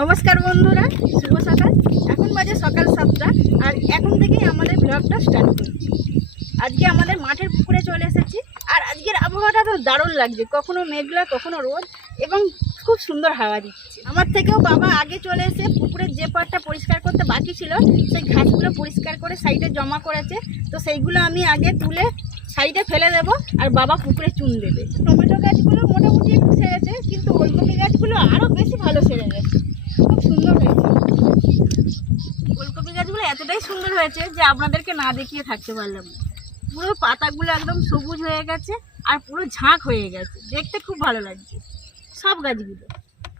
নমস্কার বন্ধুরা, শুভ সকাল। এখন বাজে সকাল 7টা আর এখন থেকেই আমাদের ব্লগটা স্টার্ট করছি। আজকে আমাদের মাঠের পুকুরে চলে এসেছি আর আজকের আবহাওয়াটা তো দারুণ লাগছে, কখনো মেঘলা কখনো রোদ এবং খুব সুন্দর হাওয়া দিচ্ছে। আমার থেকেও বাবা আগে চলে এসে পুকুরের যে পাটটা পরিষ্কার করতে বাকি ছিল সেই ঘাসগুলো পরিষ্কার করে সাইডে জমা করেছে। তো সেইগুলো আমি আগে তুলে সাইডে ফেলে দেবো আর বাবা পুকুরে চুন দেবে। টমেটো গাছগুলো মোটামুটি একটু সেরেছে, কিন্তু ওলকপি গাছগুলো আরও বেশি ভালো সেরে গেছে, খুব সুন্দর হয়েছে। ওলকপি গাছগুলো এতটাই সুন্দর হয়েছে যে আপনাদেরকে না দেখিয়ে থাকতে পারলাম না। পুরো পাতাগুলো একদম সবুজ হয়ে গেছে আর পুরো ঝাঁক হয়ে গেছে, দেখতে খুব ভালো লাগছে সব গাছগুলো।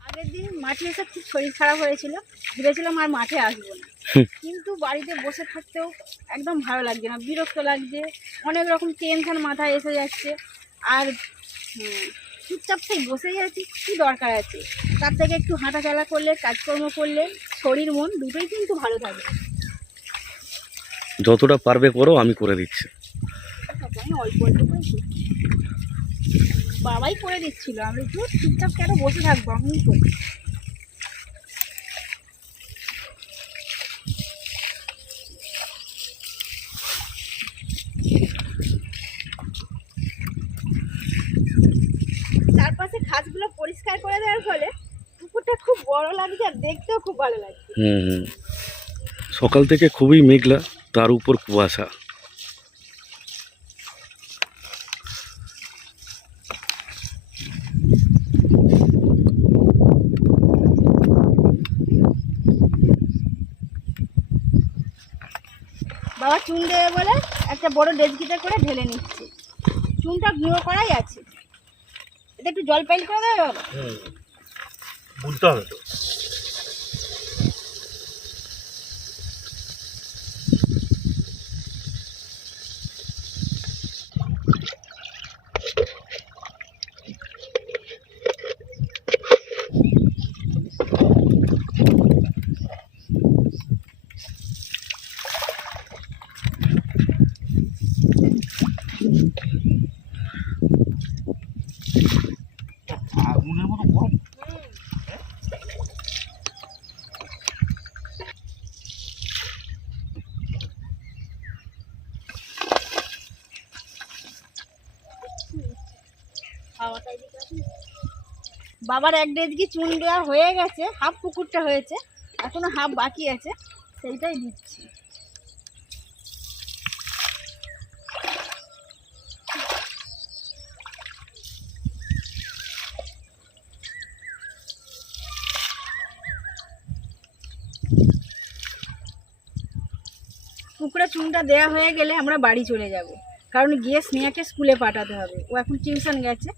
আগের দিন মাঠে এসে খুব শরীর খারাপ হয়েছিল, ভেবেছিলাম আর মাঠে আসবো না, কিন্তু বাড়িতে বসে থাকতেও একদম ভালো লাগছে না, বিরক্ত লাগছে, অনেক রকম টেনশন মাথায় এসে যাচ্ছে। আর চুপচাপ থেকে বসেই আছি, কী দরকার আছে? তার থেকে একটু হাঁটাচলা করলে, কাজকর্ম করলে শরীর মন দুটোই কিন্তু ভালো থাকবে। যতটা পারবে করো, আমি করে দিচ্ছি। আমি অল্প অল্প করে বাবাই করে দিচ্ছিল, আমি একটু চুপচাপ কেন বসে থাকবো, আমিই করি। চারপাশে ঘাসগুলো পরিষ্কার করে দেওয়ার ফলে পুকুরটা খুব বড় লাগছে আর দেখতেও খুব ভালো লাগছে। সকাল থেকে খুবই মেঘলা, তার উপর কুয়াশা। বাবা চুন দেবে বলে একটা বড় ডেচকিতে করে ঢেলে নিচ্ছে। চুনটা গুঁড়ো করাই আছে, এটা একটু জল পাইল করে দেবে বাবা। বুঝতে হবে তো। আগুনের মতো গরম। বাবার এক ডেচকি চুন দেওয়া হয়ে গেছে, হাফ পুকুরটা হয়েছে, এখনো হাফ বাকি আছে, সেইটাই দিচ্ছি। পুকুরে চুনটা দেওয়া হয়ে গেলে আমরা বাড়ি চলে যাব, কারণ গিয়ে স্নেহাকে স্কুলে পাঠাতে হবে, ও এখন টিউশন গেছে।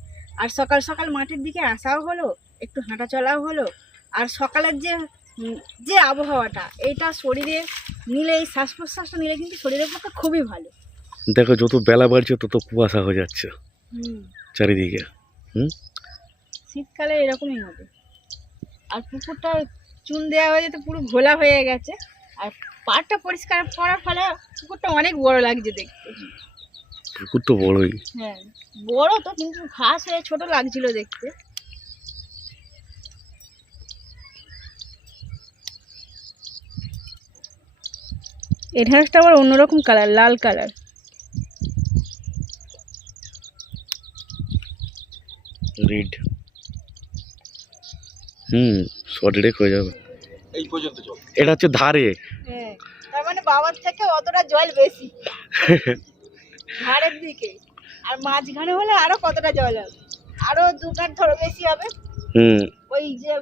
আর সকাল সকাল মাঠের দিকে আসাও হলো, একটু হাঁটা চলাও হলো। আর সকালের যে যে আবহাওয়াটা, এইটা শরীরে নিলে, এই শ্বাস প্রশ্বাসটা নিলে কিন্তু শরীরের পক্ষে খুবই ভালো। দেখো, যত বেলা বাড়ছে তত কুয়াশা হয়ে যাচ্ছে চারিদিকে। শীতকালে এরকমই হবে। আর পুকুরটা চুন দেওয়া হয়ে যেতে পুরো ঘোলা হয়ে গেছে, আর পাড়টা পরিষ্কার করার ফলে পুকুরটা অনেক বড় লাগছে দেখতে। পুকুর তো বড়ই। হ্যাঁ বড় তো, কিন্তু ঘাস হয়ে ছোট লাগছিল দেখতে। এই ঢেঁড়সটা আবার অন্যরকম কালার, লাল কালার। রেড। শর্ট রেক হয়ে যাবে। এই পর্যন্ত চল। এটা হচ্ছে ধারে। হ্যাঁ, তার মানে বাবার থেকে অতটা জল বেশি ধারের দিকে, আর মাঝখানে হলে আরো কতটা জল হবে, আরো 2 কাঠ ধরো বেশি হবে। ওই যে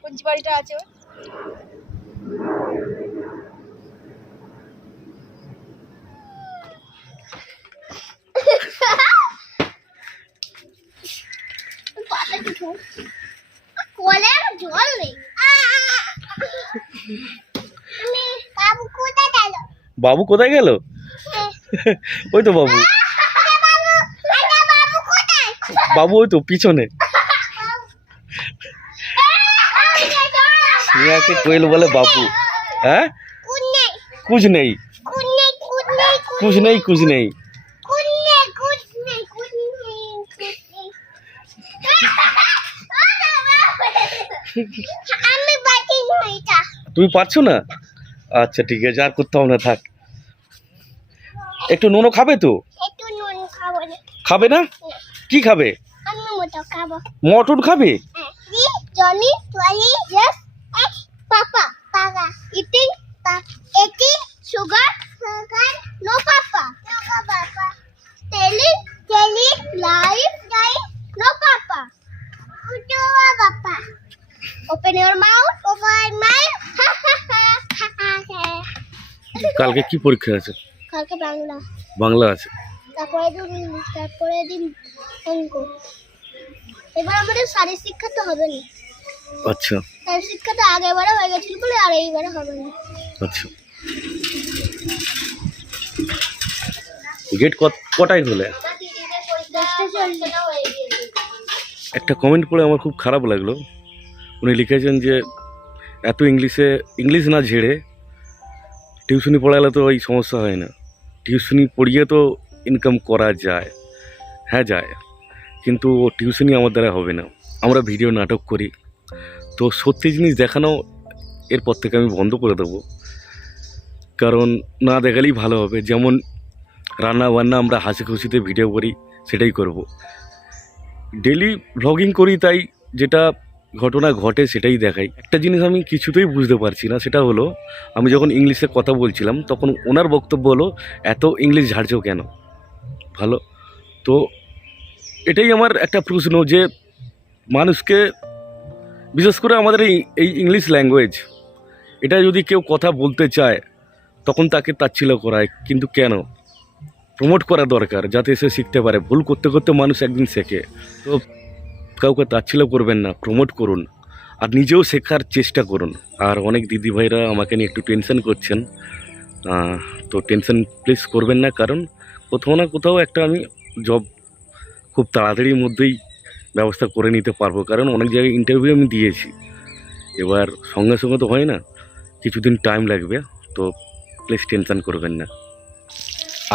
কুঞ্চি বাড়িটা আছে বাবু কোথায় গেল? ওই তো বাবু, বাবু ওই তো পিছনে। স্নেহাকে কোয়েল বলে বাবু। হ্যাঁ, कुछ नहीं कुछ नहीं कुछ नहीं। তুমি পারছো না? আচ্ছা ঠিক আছে, আর করতে হবে না, থাক। একটু নুনও খাবে তো? একটু নুন খাবো না। খাবে না? কি খাবে? আমি মতো খাবো। মটর খাবে? জনি টুয়ালি yes ex papa papa eating eating sugar no papa telling life no papa Udoa papa open your mouth কালকে কি পরীক্ষা আছে? কালকে বাংলা, বাংলা আছে। তারপরে দিন অঙ্ক। এবার আমাদের শারীরিক শিক্ষা তো হবে না। আচ্ছা শারীরিক শিক্ষা তো আগেবারে হয়ে গেছিল বলে আর এইবারে হবে না। আচ্ছা, গেট কটায় খোলে? 10টা হয়ে গিয়েছে। একটা কমেন্ট পড়ে আমার খুব খারাপ লাগলো। উনি লিখেছেন যে এত ইংলিশ না ঝেড়ে টিউশনি পড়ালে তো এই সমস্যা হয় না। টিউশনি পড়িয়ে তো ইনকাম করা যায়, হ্যাঁ যায়, কিন্তু ও টিউশনি আমার দ্বারা হবে না। আমরা ভিডিও নাটক করি, তো সত্যি জিনিস দেখানো এরপর থেকে আমি বন্ধ করে দেবো, কারণ না দেখালেই ভালো হবে। যেমন রান্না বান্না আমরা হাসি খুশিতে ভিডিও করি, সেটাই করব। ডেলি ভ্লগিং করি, তাই যেটা ঘটনা ঘটে সেটাই দেখাই। একটা জিনিস আমি কিছুতেই বুঝতে পারছি না, সেটা হলো আমি যখন ইংলিশে কথা বলছিলাম তখন ওনার বক্তব্য হলো এত ইংলিশ ঝাড়ছো কেন? ভালো, তো এটাই আমার একটা প্রশ্ন যে মানুষকে, বিশেষ করে আমাদের এই ইংলিশ ল্যাঙ্গুয়েজ, এটা যদি কেউ কথা বলতে চায় তখন তাকে তাচ্ছিল্য করায়, কিন্তু কেন? প্রমোট করা দরকার, যাতে সে শিখতে পারে। ভুল করতে করতে মানুষ একদিন শেখে। তো কাউকে তাচ্ছিল্য করবেন না, প্রমোট করুন আর নিজেও শেখার চেষ্টা করুন। আর অনেক দিদিভাইরা আমাকে নিয়ে একটু টেনশন করছেন, তো টেনশন প্লিজ করবেন না, কারণ কোথাও না কোথাও একটা আমি জব খুব তাড়াতাড়ির মধ্যেই ব্যবস্থা করে নিতে পারবো, কারণ অনেক জায়গায় ইন্টারভিউ আমি দিয়েছি। এবার সঙ্গে সঙ্গে তো হয় না, কিছুদিন টাইম লাগবে, তো প্লিজ টেনশন করবেন না।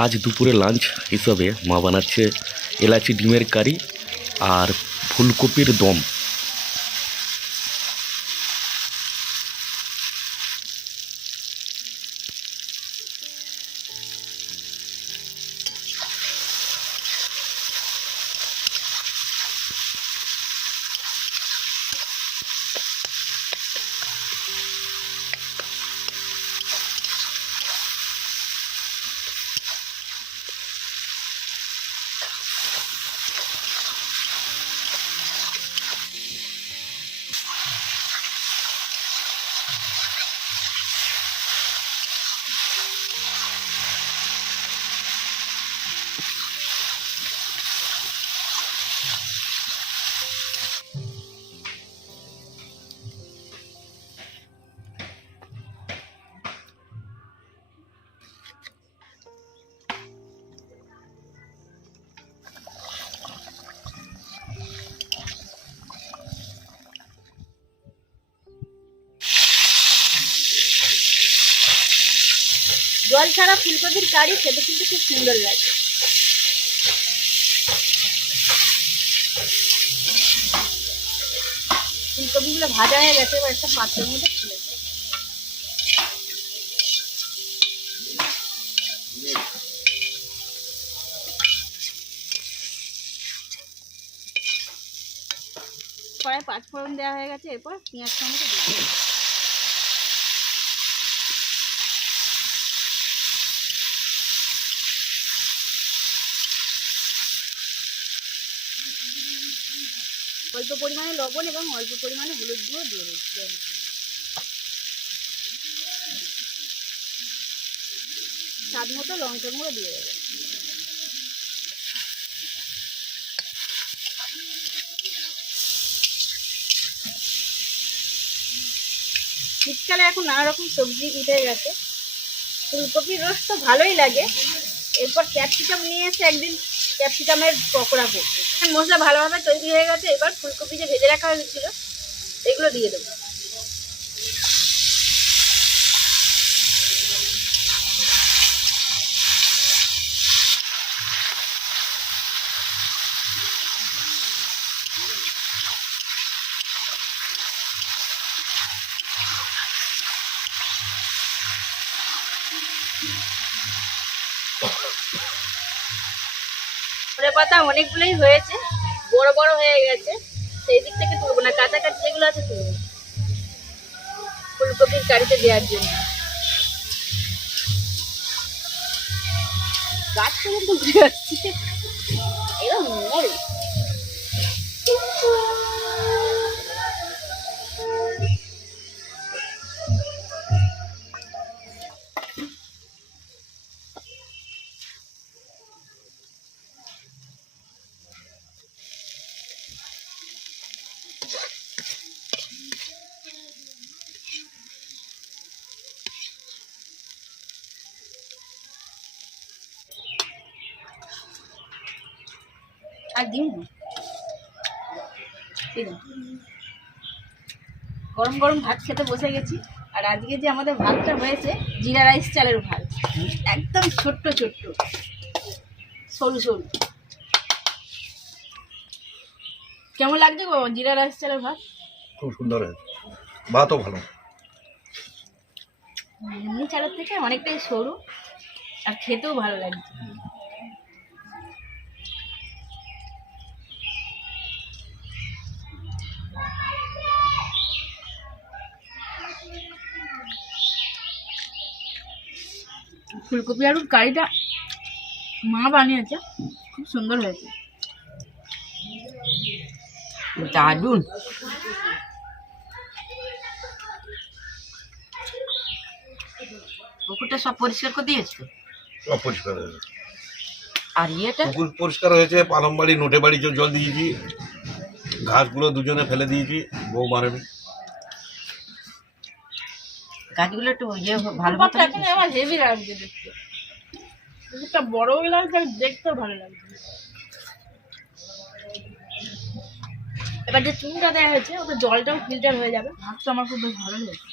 আজ দুপুরে লাঞ্চ হিসাবে মা বানাচ্ছে এলাচি ডিমের কারি আর ফুলকপির দম। জল ছাড়া ফুলকপির কারি খেতে কিন্তু খুব সুন্দর লাগে। ফুলকপিগুলো ভাজা হয়ে গেছে, এবার একটা পাত্রের মধ্যে তুলে দেব। কড়াই 5 ফোড়ন দেওয়া হয়ে গেছে, এরপর পেঁয়াজ টমেটো দিয়ে দেব। অল্প পরিমাণে লবণ এবং অল্প পরিমাণে হলুদ গুঁড়ো দিয়ে দেব। স্বাদ মতো লঙ্কা গুঁড়ো দিয়ে দেবো। শীতকালে এখন নানা রকম সবজি উঠে গেছে, ফুলকপির রস তো ভালোই লাগে। এরপর ক্যাপসিকাম নিয়ে এসে একদিন ক্যাপসিকামের পকোড়া করবো। মশলা ভালোভাবে তৈরি হয়ে গেছে, এবার ফুলকপি যে ভেজে রাখা হয়েছিল এগুলো দিয়ে দেবো। ধনে পাতা অনেকগুলোই হয়েছে, বড় বড় হয়ে গেছে, সেই দিক থেকে তুলবো না, কাছাকাছি যেগুলো আছে তুলবো ফুলকপির কারিতে দেওয়ার জন্য। গাছ পর্যন্ত ঘুরে আসছে এরকম মরে। আর দিন গরম গরম ভাত খেতে বসে গেছি। আর আজকে যে আমাদের ভাতটা হয়েছে জিরা রাইস চালের ভাত, একদম ছোট্ট ছোট্ট সরু সরু। কেমন লাগছে গো জিরা রাইস চালের ভাত? খুব সুন্দর হয়েছে, ভাতও ভালো। এমনি চালের থেকে অনেকটাই সরু আর খেতেও ভালো লাগছে। ফুলকপি আলুর কারিটা মা বানিয়েছে, খুব সুন্দর হয়েছে, দারুন। পুকুরটা সব পরিষ্কার করে দিয়েছো? সব পরিষ্কার হয়েছে। আর ইয়েটা পুকুর পরিষ্কার হয়েছে, পালং বাড়ি নোটে বাড়ি জল দিয়েছি, ঘাসগুলো দুজনে ফেলে দিয়েছি, বউ মারেনি। গাছগুলো একটু ইয়ে ভালো মতো এখন আমার হেভি লাগছে দেখতে, পুকুরটা বড় লাগছে, দেখতেও ভালো লাগছে। এবার যে চুনটা দেওয়া হয়েছে ওটা জলটাও ফিল্টার হয়ে যাবে, ভাতটা আমার খুব বেশ ভালো লেগেছে।